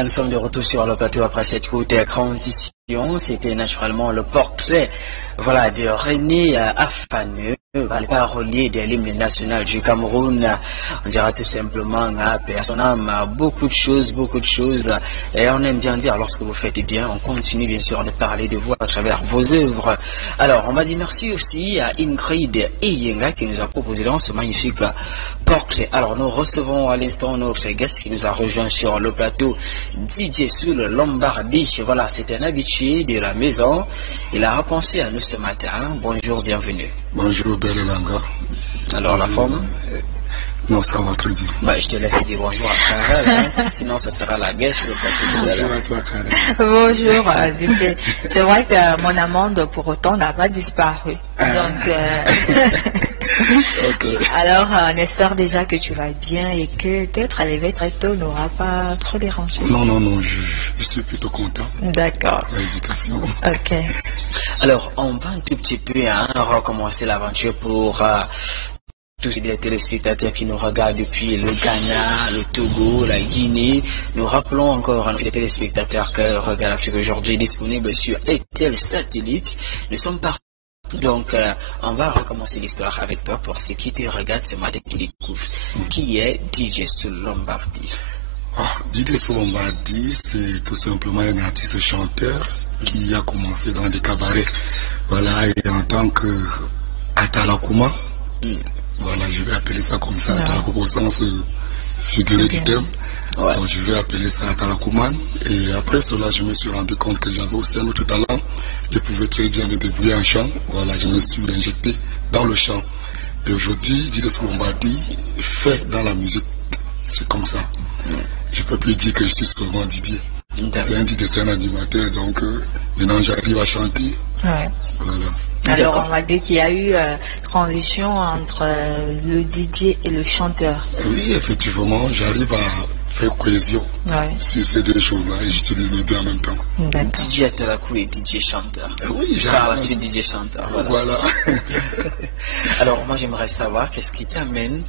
Voilà, nous sommes de retour sur le plateau après cette courte transition. C'était naturellement le portrait, voilà, de René Afaneu, le parolier de l'hymne national du Cameroun. On dira tout simplement personne âme, beaucoup de choses, et on aime bien dire lorsque vous faites bien, on continue bien sûr de parler de vous à travers vos œuvres. Alors, on va dire merci aussi à Ingrid Eyenga qui nous a proposé dans ce magnifique portrait. Alors, nous recevons à l'instant notre guest qui nous a rejoint sur le plateau, DJ Soul Lombardi. Voilà, c'est un habitué de la maison. Il a repensé à nous ce matin. Bonjour, bienvenue. Bonjour, Belelanga. Alors, la forme? Non, ça va très bien. Bah, je te laisse dire bonjour à Karel, hein. Sinon ça sera la guerre sur le plateau. Bonjour à toi, Karel. Bonjour, DJ. C'est vrai que mon amende, pour autant, n'a pas disparu. Donc, Okay. Alors, on espère déjà que tu vas bien et que peut-être lever très tôt n'aura pas trop dérangé. Non, je suis plutôt content. D'accord. L'éducation. Ok. Alors, on va un tout petit peu recommencer l'aventure pour tous les téléspectateurs qui nous regardent depuis le Ghana, le Togo, la Guinée. Nous rappelons encore à nos téléspectateurs que Regard Afrique aujourd'hui est disponible sur Etel Satellite. Nous sommes partis. Donc, on va recommencer l'histoire avec toi pour ceux qui te regardent ce matin qui découvrent. Qui est DJ Soul Lombardi? DJ Soul Lombardi, c'est tout simplement un artiste chanteur qui a commencé dans des cabarets. Voilà, et en tant que Atalakuma, voilà, je vais appeler ça comme ça, Atalakuma au sens figuré du terme. Ouais. Donc, je vais appeler ça Atalakuman. Et après cela, je me suis rendu compte que j'avais aussi un autre talent. Je pouvais très bien me débrouiller en chant. Voilà, je me suis injecté dans le chant. Et aujourd'hui, DJ Soul Lombardi fait dans la musique. C'est comme ça. Je ne peux plus dire que je suis seulement Didier. C'est un Didier, c'est un animateur. Donc, maintenant, j'arrive à chanter. Ouais. Voilà. Alors, on va dire qu'il y a eu transition entre le DJ et le chanteur. Oui, effectivement, j'arrive à faire cohésion sur ces deux choses-là et j'utilise les deux en même temps. DJ Atalakou et DJ chanteur. Oui, par la suite DJ chanteur. Voilà. Alors, moi, j'aimerais savoir qu'est-ce qui t'amène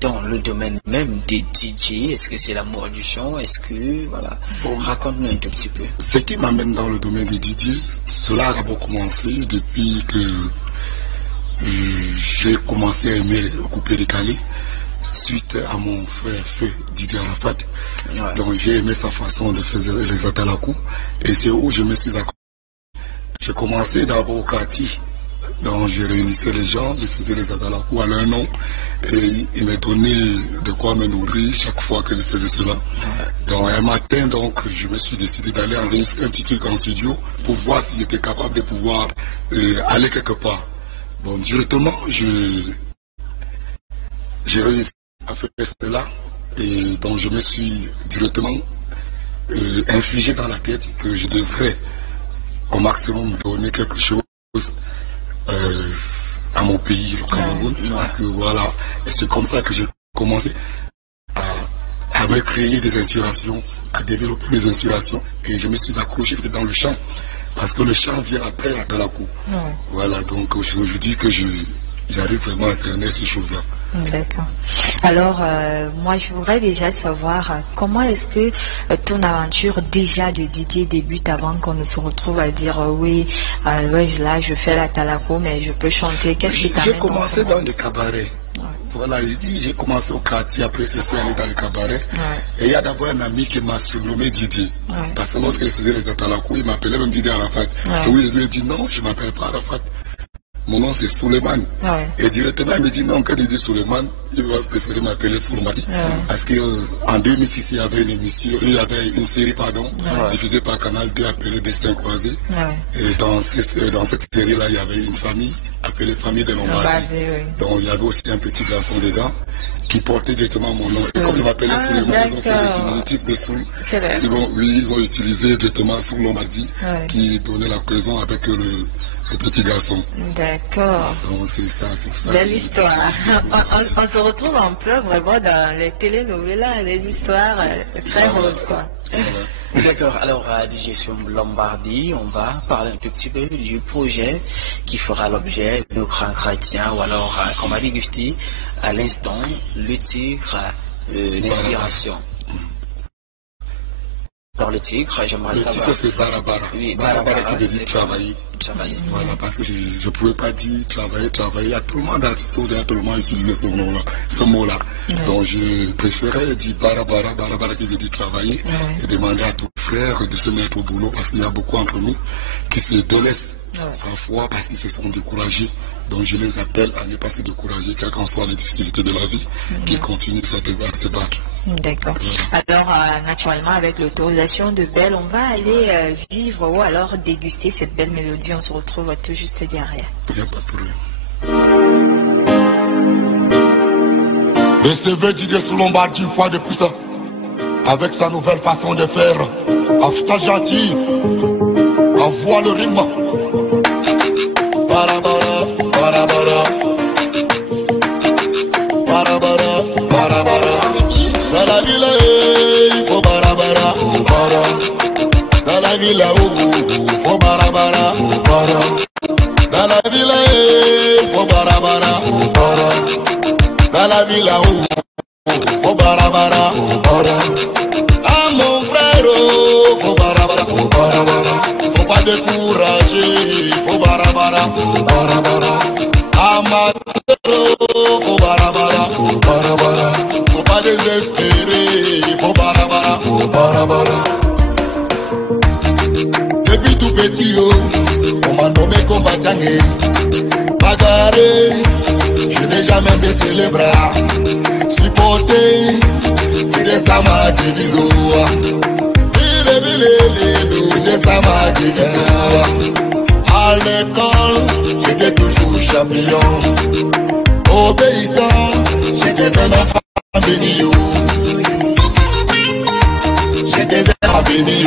dans le domaine même des DJ. Est-ce que c'est l'amour du chant? Est-ce que, voilà, raconte-nous un tout petit peu. Ce qui m'amène dans le domaine des DJ, cela a d'abord commencé depuis que j'ai commencé à aimer le couplet décalé suite à mon frère Feu Didier Arafat. Ouais. Donc j'ai aimé sa façon de faire les atalakou et c'est où je me suis accroché. J'ai commencé d'abord au quartier. Donc je réunissais les gens, je faisais les atalakou à leur nom et ils me donnaient de quoi me nourrir chaque fois que je faisais cela. Donc un matin, donc, je me suis décidé d'aller enregistrer un petit truc en studio pour voir s'il était capable de pouvoir aller quelque part. Bon, directement, j'ai réussi à faire cela et donc je me suis directement infligé dans la tête que je devrais au maximum donner quelque chose à mon pays, le Cameroun, parce que voilà, et c'est comme ça que j'ai commencé à me créer des inspirations, à développer des inspirations, et je me suis accroché dans le chant, parce que le chant vient après la Talakou. Voilà, donc je dis que j'arrive vraiment à cerner ces choses-là. D'accord. Alors, moi, je voudrais déjà savoir comment est-ce que ton aventure déjà de DJ débute avant qu'on ne se retrouve à dire oui, là, je fais la Talako, mais je peux chanter. Qu'est-ce qui t'amène? J'ai commencé dans des cabarets. Voilà, j'ai commencé au quartier, après c'est allé dans les cabarets. Et il y a d'abord un ami qui m'a surnommé Didier. Parce que lorsqu'il faisait les Talako, il m'appelait même Didier Arafat. Et oui, je lui ai dit non, je ne m'appelle pas Arafat. Mon nom c'est Suleiman. Et directement il me dit non, que Didier Suleiman, il va préférer m'appeler Souleymati. Parce qu'en 2006 il y avait une émission, il y avait une série diffusée par Canal 2 appelée Destin croisé. Et dans cette série-là, il y avait une famille appelée Famille de Lombardie. Donc il y avait aussi un petit garçon dedans qui portait directement mon nom. Et comme il m'appelait Suleiman, ils ont fait le diminutif de Soul. Ils ont utilisé directement Soul Lombardie qui donnait la cohésion avec le petit garçon. D'accord. Donc c'est ça, c'est ça. Belle histoire. On se retrouve un peu vraiment dans les télénovelas, les histoires très roses, quoi. D'accord, alors DJ Soul Lombardi, on va parler un tout petit peu du projet qui fera l'objet de Grand Chrétien, ou alors qu'on va déguster à l'instant le titre d'inspiration. alors le titre, j'aimerais savoir. Le titre c'est Barabara. Oui, Barabara qui veut dire travailler. Travailler. Voilà, parce que je ne pouvais pas dire travailler. Il y a tellement d'artistes qui ont tellement utilisé ce mot-là. Donc je préférais dire Barabara qui veut dire travailler et demander à tous frères de se mettre au boulot parce qu'il y a beaucoup entre nous qui se délaissent parfois parce qu'ils se sont découragés. Donc je les appelle à ne pas se décourager, quelles qu'en soient les difficultés de la vie, qu'ils continuent à se battre. D'accord. Alors, naturellement, avec l'autorisation de Belle, on va aller vivre ou alors déguster cette belle mélodie. On se retrouve tout juste derrière. Il n'y a pas de problème. Le CV Didier Soulombardi, une fois de plus, avec sa nouvelle façon de faire, Afta Gentil, envoie le rythme. Barabara, barabara, barabara, barabara. Dans la ville, il faut barabara, bara. Dans la ville, il faut barabara, bara. Dans la ville, il faut barabara, bara. Dans la ville, il faut barabara, bara. Ah mon frère, il faut barabara, bara. Faut pas décourager, faut barabara, barabara. Ah ma sœur, faut barabara, barabara. Faut pas désespérer, faut barabara, barabara. Depuis tout petit, on m'a nommé combattant, bagarré. Je n'ai jamais baissé les bras, supporté, c'était ça ma devise. C'était ça ma devise. À l'école, j'étais toujours champion. Obéissant, j'étais un enfant béni. J'étais un enfant béni.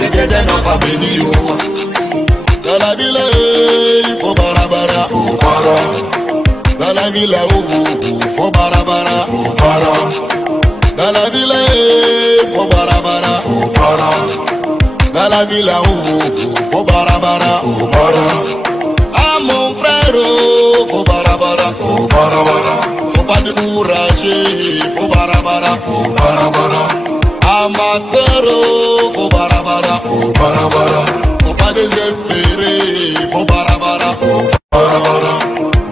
J'étais un enfant béni. Dans la ville, il faut barabara, bara. Dans la ville, il faut barabara, bara. Dans la ville, il faut barabara, bara. Dans la ville, il faut barabara, bara. Ah mon frère, il faut barabara, bara. Faut pas décourager, faut barabara, bara. Ah ma sœur, il faut barabara, bara. Faut pas désespérer, faut barabara, bara.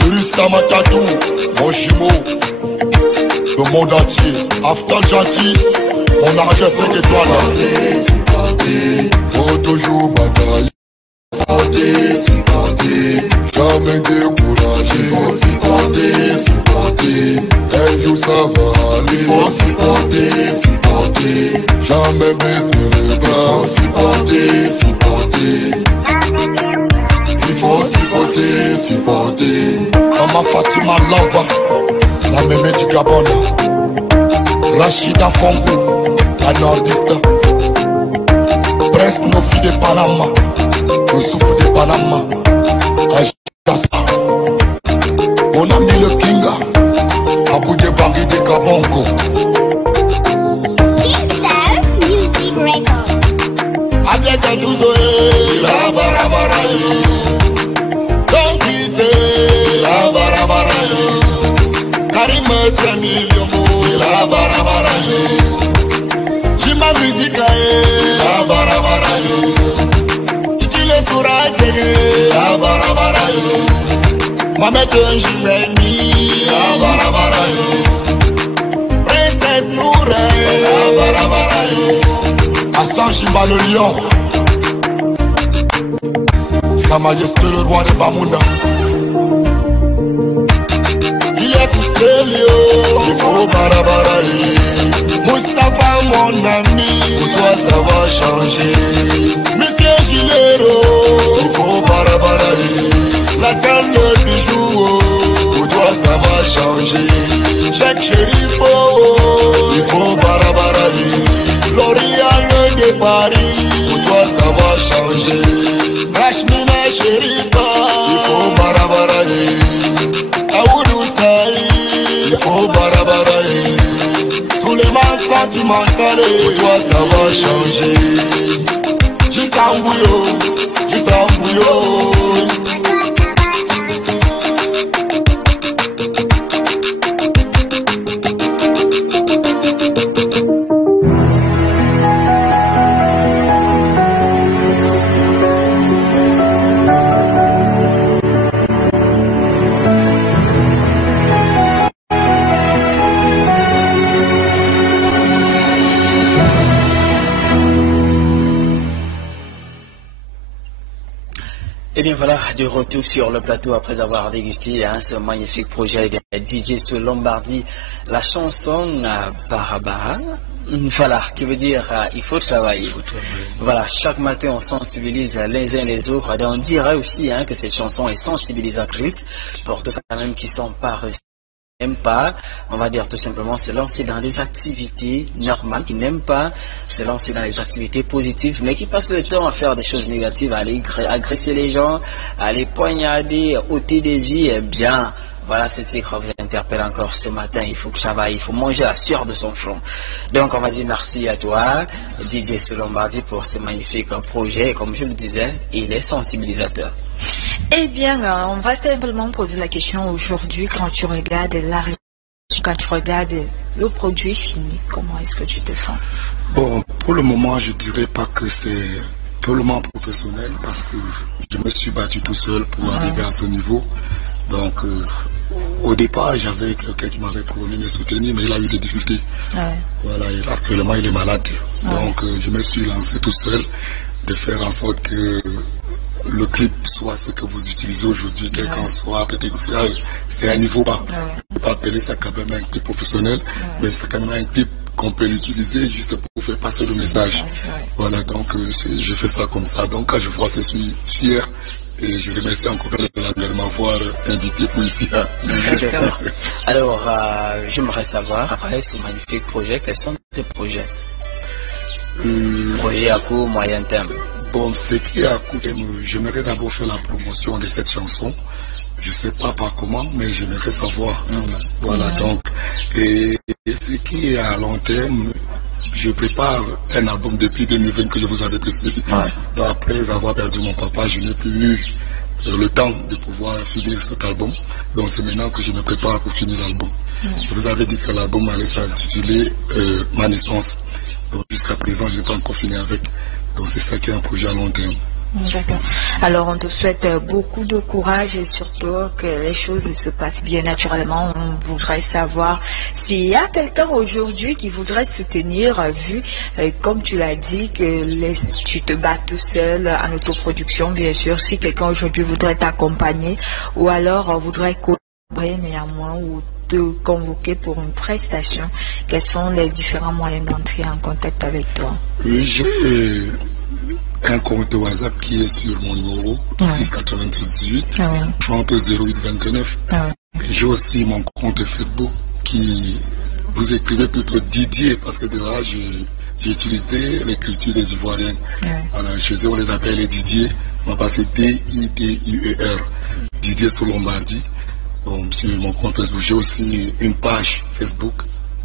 Rista Matatou, mon jumeau, le monde entier, Afta Gentil, mon argent 5 étoiles. Faut toujours batailler, supporter, jamais décourager. Faut supporter, un jour ça va aller. Faut supporter, jamais baisser les bras. Supporter. Il faut supporter. Maman Fatima Lamba, la mémé du Gabon, Rachida Fongo, la nordiste, Prince Nofi de Panama, le souffle de Panama, Ajasta, mon ami le Kinga, Abu de Bangui de Gabongo. Adiaka Douzoé, la barabara. La barabara, Karim Saniliomo, la barabara, Jima Musica, la barabara, Ikile Sourate, la barabara, Mamet Njimeni, la barabara, Princesse Noura, la barabara, Hassan Chimba le lion, Sa Majesté le roi de Bamouda. Il faut barabara. Moustapha mon ami, toi ça va changer. Monsieur Gilero, il faut barabara. La salle du jour, pour toi ça va changer. Chaque Chérifo, il faut barabara. L'Orient de Paris, pour toi ça va changer. Rachmina Chérifa, il faut barabara. Il faut barabara. Suleiman sentimental, toi ça va changer. Jusqu'à Mbouyo. bien voilà, de retour sur le plateau après avoir dégusté ce magnifique projet de DJ Soul Lombardie, la chanson Barabara. Voilà, qui veut dire il faut travailler. Voilà, chaque matin on sensibilise les uns les autres. Et on dirait aussi que cette chanson est sensibilisatrice pour tous ceux même qui sont pas n'aiment pas, on va dire tout simplement, se lancer dans des activités normales, qui n'aiment pas se lancer dans des activités positives, mais qui passent le temps à faire des choses négatives, à aller agresser les gens, à les poignarder, ôter des vies. Eh bien, voilà, ce titre vous interpelle encore ce matin. Il faut que ça va, il faut manger la sueur de son front. Donc, on va dire merci à toi, DJ Soul Lombardie, pour ce magnifique projet. Et comme je le disais, il est sensibilisateur. Eh bien, on va simplement poser la question aujourd'hui, quand tu regardes le produit fini, comment est-ce que tu te sens? Bon, pour le moment, je dirais pas que c'est totalement professionnel parce que je me suis battu tout seul pour arriver à ce niveau. Donc, au départ, j'avais quelqu'un qui m'avait promis me soutenir, mais il a eu des difficultés. Voilà, actuellement, il est malade. Donc, je me suis lancé tout seul de faire en sorte que le clip soit ce que vous utilisez aujourd'hui, quel qu'en soit, peut-être c'est un niveau bas. On ne peut pas appeler ça quand même un clip professionnel, mais c'est quand même un clip qu'on peut l'utiliser juste pour faire passer le message. Voilà, donc je fais ça comme ça. Donc quand je vois, je suis fier et je remercie encore de m'avoir invité pour ici. Alors, j'aimerais savoir, après ce magnifique projet, quels sont tes projets? Projet à court, moyen terme. Bon, ce qui est à court terme, j'aimerais d'abord faire la promotion de cette chanson. Je ne sais pas par comment, mais j'aimerais savoir. Voilà, donc, et ce qui est à long terme, je prépare un album depuis 2020 que je vous avais précisé. Donc, après avoir perdu mon papa, je n'ai plus eu le temps de pouvoir finir cet album. Donc, c'est maintenant que je me prépare pour finir l'album. Je vous avais dit que l'album allait s'intituler Ma naissance. Donc, jusqu'à présent, je n'ai pas encore fini avec. Donc, c'est ça qui est un projet à long terme. D'accord. Alors, on te souhaite beaucoup de courage et surtout que les choses se passent bien naturellement. On voudrait savoir s'il y a quelqu'un aujourd'hui qui voudrait soutenir, vu, comme tu l'as dit, que tu te bats tout seul en autoproduction, bien sûr. Si quelqu'un aujourd'hui voudrait t'accompagner ou alors voudrait collaborer néanmoins ou te convoquer pour une prestation, quels sont les différents moyens d'entrer en contact avec toi? J'ai un compte de WhatsApp qui est sur mon numéro 698 30 08 29. J'ai aussi mon compte Facebook qui vous écrivez plutôt Didier parce que déjà j'ai utilisé l'écriture des Ivoiriens. Alors, chez eux on les appelle les Didier. On va passer D-I-D-I-E-R. Didier Soul Lombardie. Donc, sur mon compte Facebook, j'ai aussi une page Facebook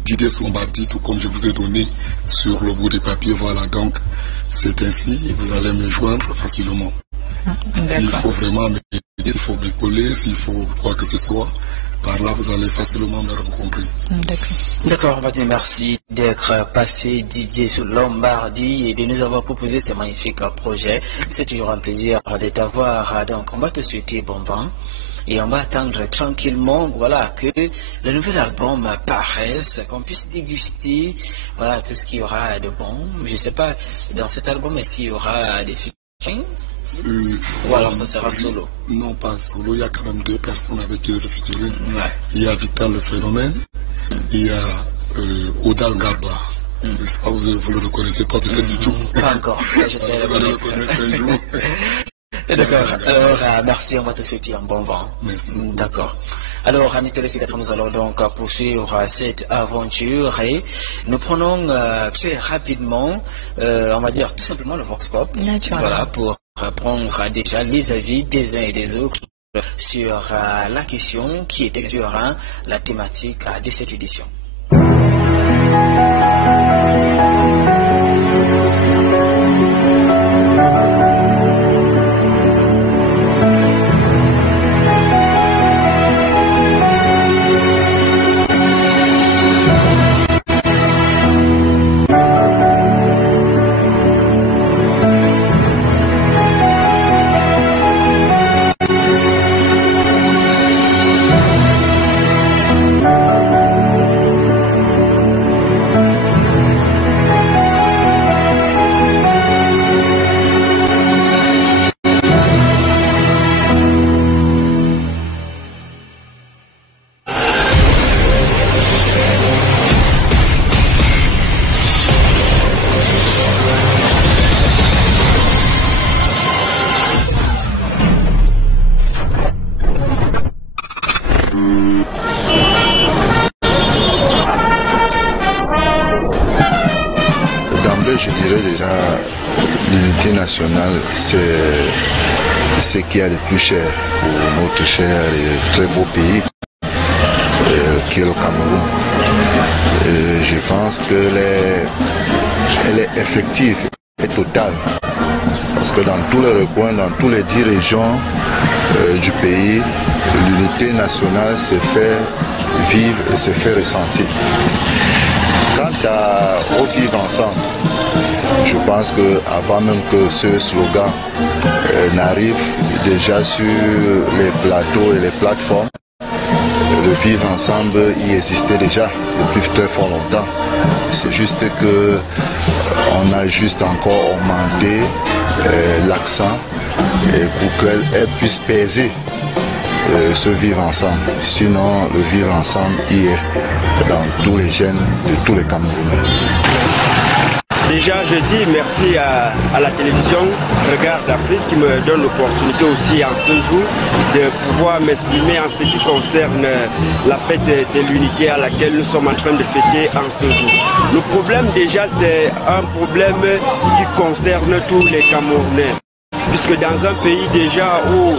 Didier Soul Lombardie, tout comme je vous ai donné sur le bout des papiers. Voilà, donc c'est ainsi, vous allez me joindre facilement. S'il faut vraiment m'aider, il faut m'épauler, s'il faut quoi que ce soit, par là vous allez facilement me rencontrer. D'accord, on va dire merci d'être passé Didier Soul Lombardie et de nous avoir proposé ce magnifique projet. C'est toujours un plaisir de t'avoir. Donc on va te souhaiter bon vent. Et on va attendre tranquillement, voilà, que le nouvel album paraisse, qu'on puisse déguster, voilà, tout ce qu'il y aura de bon. Je ne sais pas, dans cet album, est-ce qu'il y aura des featuring ou alors ça sera solo? Non, pas solo, il y a quand même deux personnes avec qui je featuring. Il y a Vital le Phénomène, il y a Odal Garba. Je ne sais pas, vous ne le reconnaissez pas peut-être du tout. Pas encore, j'espère le connaître un jour. D'accord, alors merci, on va te souhaiter un bon vent. Merci. D'accord. Alors, amis téléspectateurs, nous allons donc poursuivre cette aventure et nous prenons très rapidement, on va dire tout simplement le Vox Pop, voilà, pour prendre déjà les avis des uns et des autres sur la question qui était durant la thématique de cette édition. je dirais déjà, l'unité nationale, c'est ce qu'il y a de plus cher pour notre cher et très beau pays, qui est le Cameroun. Et je pense qu'elle est effective et totale. Parce que dans tous les recoins, dans tous les 10 régions du pays, l'unité nationale se fait vivre et se fait ressentir. Quant au vivre ensemble, je pense qu'avant même que ce slogan n'arrive déjà sur les plateaux et les plateformes, le vivre ensemble y existait déjà depuis très fort longtemps. C'est juste que on a juste encore augmenté l'accent pour qu'elle puisse peser ce vivre ensemble. Sinon, le vivre ensemble y est dans tous les gènes de tous les Camerounais. Déjà, je dis merci à la télévision Regard d'Afrique qui me donne l'opportunité aussi en ce jour de pouvoir m'exprimer en ce qui concerne la fête de l'unité à laquelle nous sommes en train de fêter en ce jour. Le problème déjà, c'est un problème qui concerne tous les Camerounais. Puisque dans un pays déjà où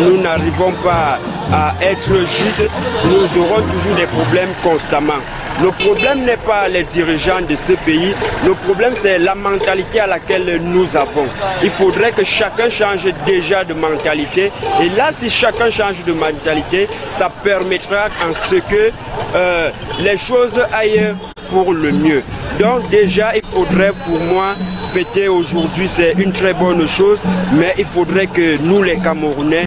nous n'arrivons pas à être justes, nous aurons toujours des problèmes constamment. Le problème n'est pas les dirigeants de ce pays, le problème c'est la mentalité à laquelle nous avons. Il faudrait que chacun change déjà de mentalité et là si chacun change de mentalité, ça permettra en ce que les choses aillent pour le mieux. Donc déjà il faudrait pour moi fêter aujourd'hui, c'est une très bonne chose, mais il faudrait que nous les Camerounais